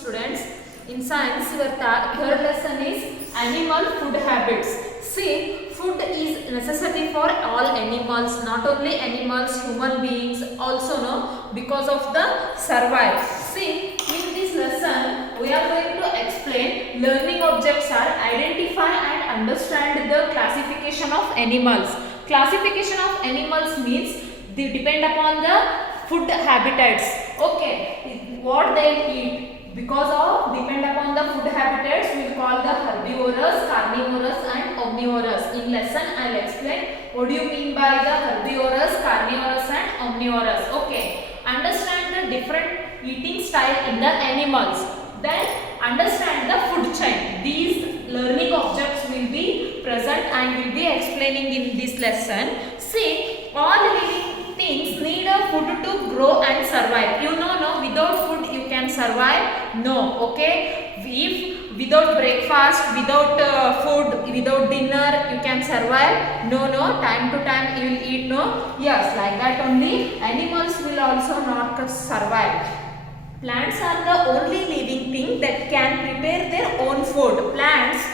students. In science, your third lesson is animal food habits. See, food is necessary for all animals, not only animals, human beings also no, because of the survival. See, in this lesson, we are going to explain learning objects are identify and understand the classification of animals. Classification of animals means they depend upon the food habitats. Okay, what they eat. Because of depend upon the food habitats, we will call the herbivorous, carnivorous and omnivorous. In lesson, I will explain what do you mean by the herbivorous, carnivorous and omnivorous. Okay, understand the different eating style in the animals. Then understand the food chain. These learning objects will be present and will be explaining in this lesson. See, all living things need a food to grow and survive. You know, no, without food you can survive? No, okay. If without breakfast, without food, without dinner, you can survive? No, no, time to time you will eat, no? Yes, like that only animals will also not survive. Plants are the only living thing that can prepare their own food. Plants,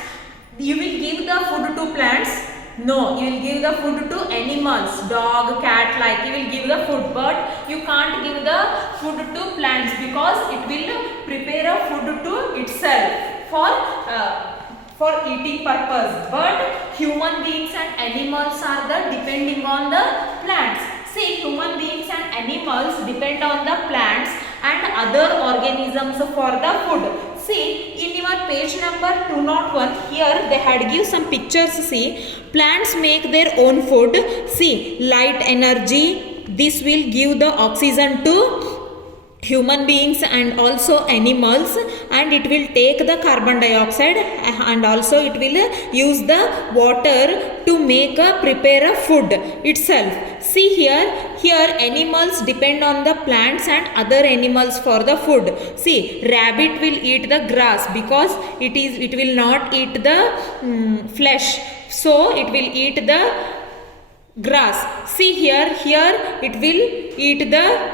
you will give the food to plants? No, you will give the food to animals, dog, cat, like you will give the food, but you can't give the food to plants because it will prepare a food to itself for eating purpose. But human beings and animals are the depending on the plants. See, human beings and animals depend on the plants and other organisms for the food. See, in your page number 201, here they had give some pictures. See, plants make their own food. See, light energy. This will give the oxygen to human beings and also animals, and it will take the carbon dioxide and also it will use the water to make prepare a food itself. See here animals depend on the plants and other animals for the food. See, rabbit will eat the grass because it will not eat the flesh, so it will eat the grass. See here it will eat the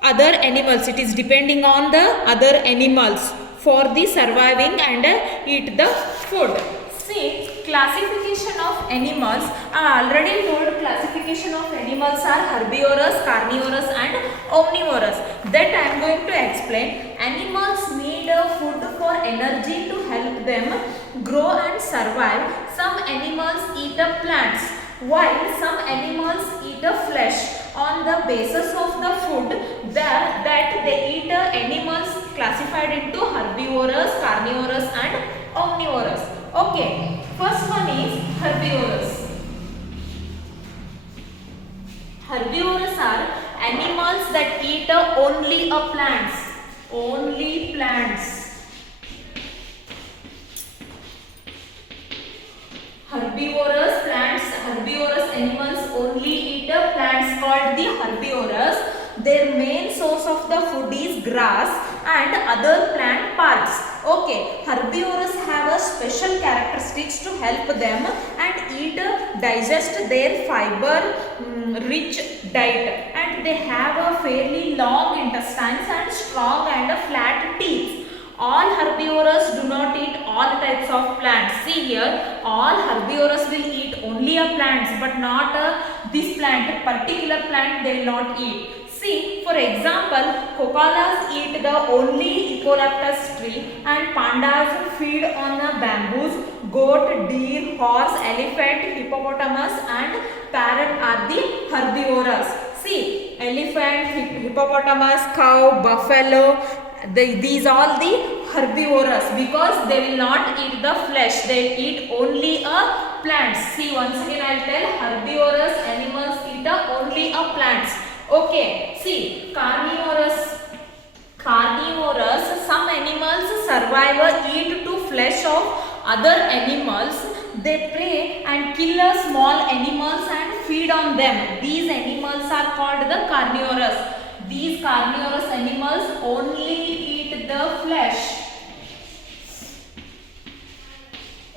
other animals. It is depending on the other animals for the surviving and eat the food. See, classification of animals. I already told classification of animals are herbivorous, carnivorous and omnivorous. That I am going to explain. Animals need food for energy to help them grow and survive. Some animals eat plants, while some animals eat flesh. On the basis of the food that they eat, animals classified into herbivorous, carnivorous and omnivorous. Okay, first one is herbivorous. Herbivorous are animals that eat only plants. Only plants. Herbivorous plants, herbivorous animals only eat plants called the herbivorous. Their main source of the food is grass and other plant parts. Okay, herbivorous have a special characteristics to help them and digest their fiber rich diet, and they have a fairly long intestines and strong and flat teeth. All herbivores do not eat all types of plants. See here, all herbivores will eat only plants, but not this plant, particular plant they will not eat. See, for example, koalas eat the only eucalyptus tree and pandas feed on bamboos. Goat, deer, horse, elephant, hippopotamus and parrot are the herbivores. See, elephant, hippopotamus, cow, buffalo, these all the herbivorous because they will not eat the flesh, they eat only plants. See, once again I will tell, herbivorous animals eat only plants. Okay, see, carnivorous, some animals survive eat to flesh of other animals. They prey and kill small animals and feed on them. These animals are called the carnivorous. These carnivorous animals only eat the flesh.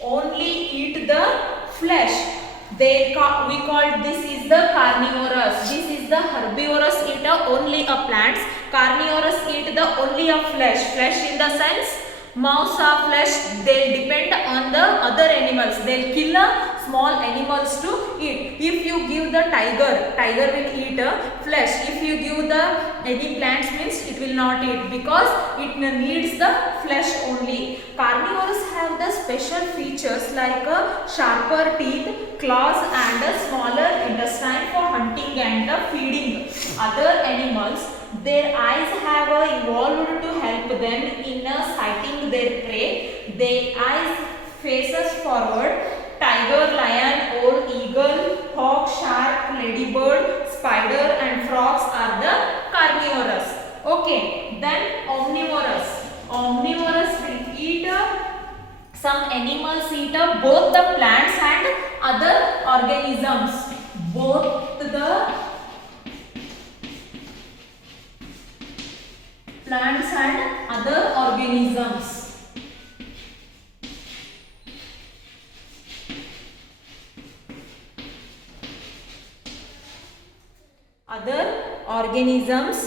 Only eat the flesh. We call this is the carnivorous. This is the herbivorous eater only plants. carnivorous eat the only of flesh. Flesh in the sense, mouse are flesh, they depend on the other animals. They'll kill small animals to eat. If you give the tiger, tiger will eat flesh. If you give the any plants, means it will not eat because it needs the flesh only. Carnivores have the special features like sharper teeth, claws and a smaller intestine for hunting and feeding other animals. Their eyes have evolved to help them in sighting their prey. Their eyes faces forward. Tiger, lion, owl, eagle, hawk, shark, ladybird, spider and frogs are the carnivorous. Okay, then omnivorous. Omnivorous will eat some animals eat both the plants and other organisms. Both the plants and other organisms. Other organisms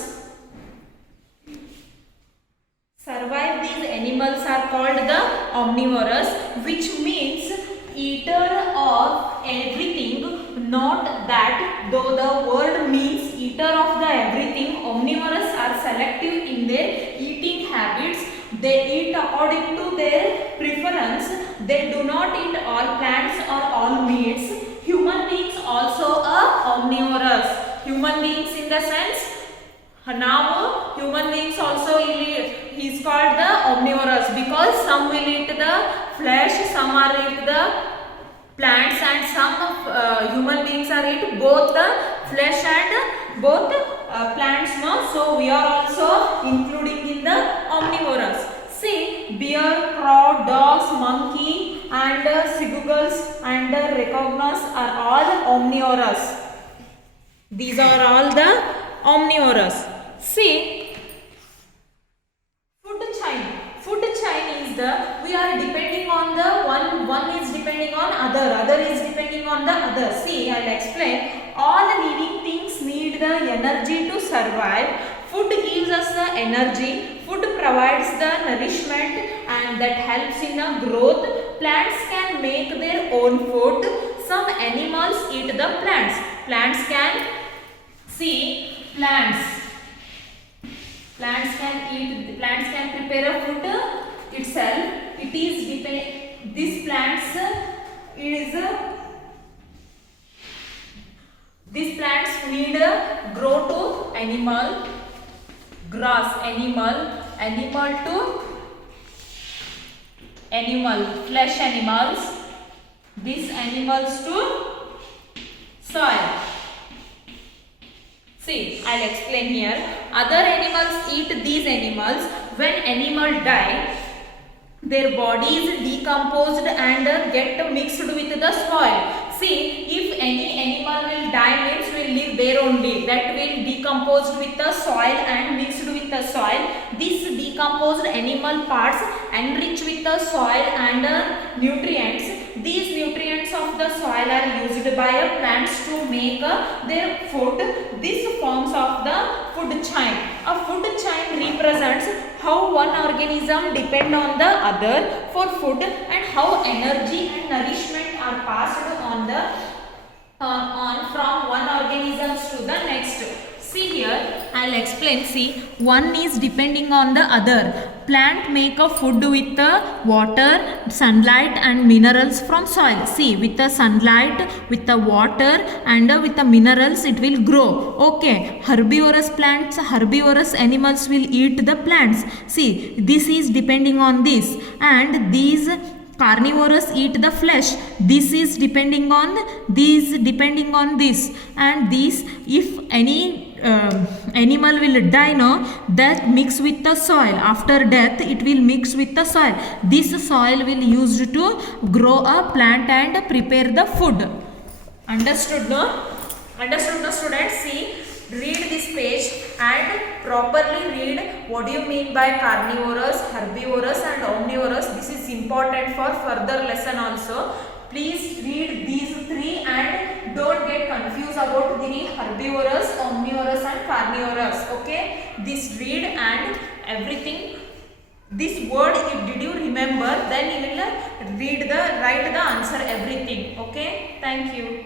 survive. These animals are called the omnivorous, which means eater of everything. Note that though the word means eater of the everything, omnivorous are selective in their eating habits. They eat according to their preference. They do not eat all plants or all meats. Human beings also are omnivorous. Human beings in the sense, now human beings also is called the omnivorous because some will eat the flesh, some are eat the plants and some human beings are eat both the flesh and both plants. No? So we are also including in the omnivorous. See, bear, crow, dogs, monkey and seagulls and rhinoceros are all omnivorous. These are all the omnivorous. See, food chain. Food chain is the, we are depending on the one is depending on other is depending on the other. See, I will explain. All living things need the energy to survive. Food gives us the energy. Food provides the nourishment and that helps in the growth. Plants can make their own food. Some animals eat the plants. Plants can plants can prepare a food itself. It is these plants these plants need grow to animal, grass, animal to animal, flesh animals, these animals to soil. See, I will explain here. Other animals eat these animals. When animal die, their body is decomposed and get mixed with the soil. See, if any animal will die, means will live there only. That will decompose with the soil and mixed with the soil. These decomposed animal parts enrich with the soil and nutrients. These nutrients of the soil are used by plants to make their food. This forms of the food chain. A food chain represents how one organism depend on the other for food and how energy and nourishment are passed on from one organism to the next. See here, I will explain. See, one is depending on the other. Plant make a food with the water, sunlight and minerals from soil. See, with the sunlight, with the water and with the minerals it will grow. Okay, herbivorous plants, herbivorous animals will eat the plants. See, this is depending on this, and these carnivorous eat the flesh. This is depending on this, and this, if any animal will die, no, that mix with the soil. After death it will mix with the soil. This soil will used to grow a plant and prepare the food. Understood, no? Understood, no, students? See, read this page and properly read what do you mean by carnivorous, herbivorous and omnivorous. This is important for further lesson also. Please read these three and don't get confused about the herbivorous, omnivorous and carnivorous. Okay, this read and everything. This word, if did you remember, then you will write the answer everything. Okay, thank you.